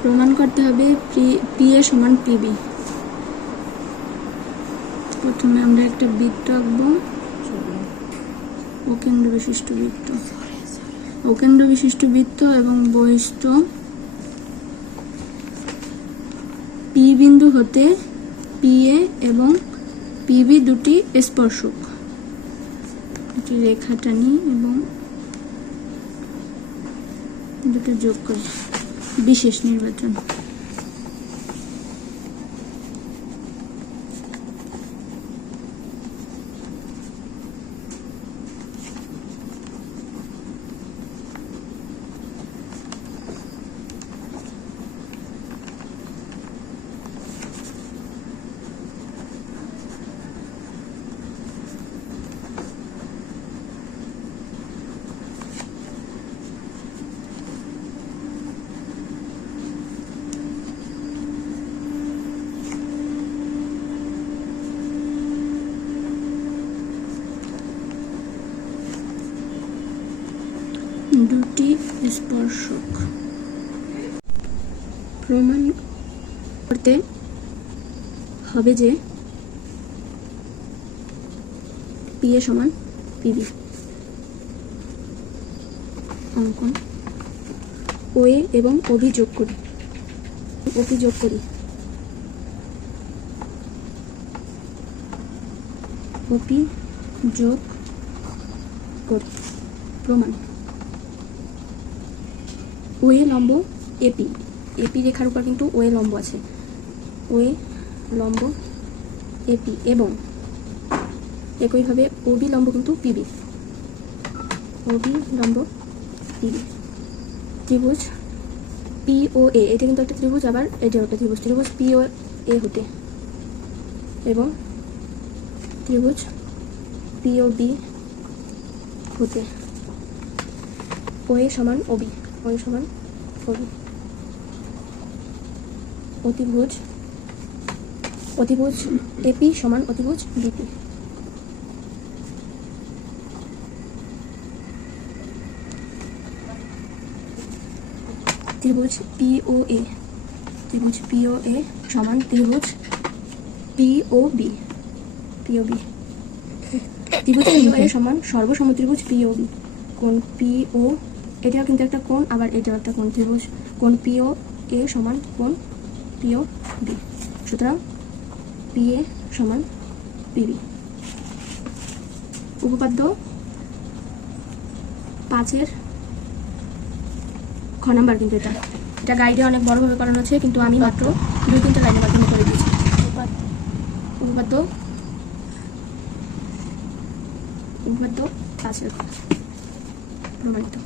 প্রমাণ করতে হবে পি এ সমান পিবি প্রথমে আমরা একটা বৃত্ত আঁকবো। অকেন্দ্র বিশিষ্ট বৃত্ত। অকেন্দ্র বিশিষ্ট বৃত্ত এবং বহিষ্ঠ পি বিন্দু হতে পি এ এবং পিবি দুটি স্পর্শক। একটি রেখা টানি এবং দুটো যোগ করি। বিশেষ নির্বাচন দুটি স্পর্শক। প্রমাণ করতে হবে যে পি এ সমান পিবি অঙ্কন। ও এবং অভিযোগ করি। অভিযোগ করি। অপি যোগ করি। প্রমাণ। ওয়ে লম্ব এপি এপি রেখার উপর কিন্তু ওয়ে লম্ব আছে। ওয়ে লম্ব এপি এবং একইভাবে ওবি লম্ব কিন্তু পিবি ওবি লম্ব পিবি ত্রিভুজ পি ও এ, এটা কিন্তু একটা ত্রিভুজ, আবার এটাও একটা ত্রিভুজ। ত্রিভুজ পি ও এ হতে। এবং ত্রিভুজ পিও বি হতে। ওয়ে সমান ওবি। ওয়ে সমান ওবি অতিভুজ অতিভুজ এপি সমান অতিভুজ বিপি ত্রিভুজ পি ও এ ত্রিভুজ পি ও এ সমান ত্রিভুজ P O B P O B ত্রিভুজ সমান সর্বসমত্রিভুজ পি ও বি কোণ পি ও এটাও কিন্তু একটা কোণ, আবার এটাও একটা কোণ ত্রিভুজ। কোণ পি ও এ সমান কোণ পি ও বি সুতরাং পি এ সমান পিবি উপপাদ্য পাঁচের খ নাম্বার কিন্তু এটা। এটা গাইডে অনেক বড়ভাবে করানো আছে, কিন্তু আমি মাত্র দুই তিনটা লাইনের মাধ্যমে করে দিয়েছি। উপপাদ্য উপপাদ্য পাঁচের প্রমাণিত।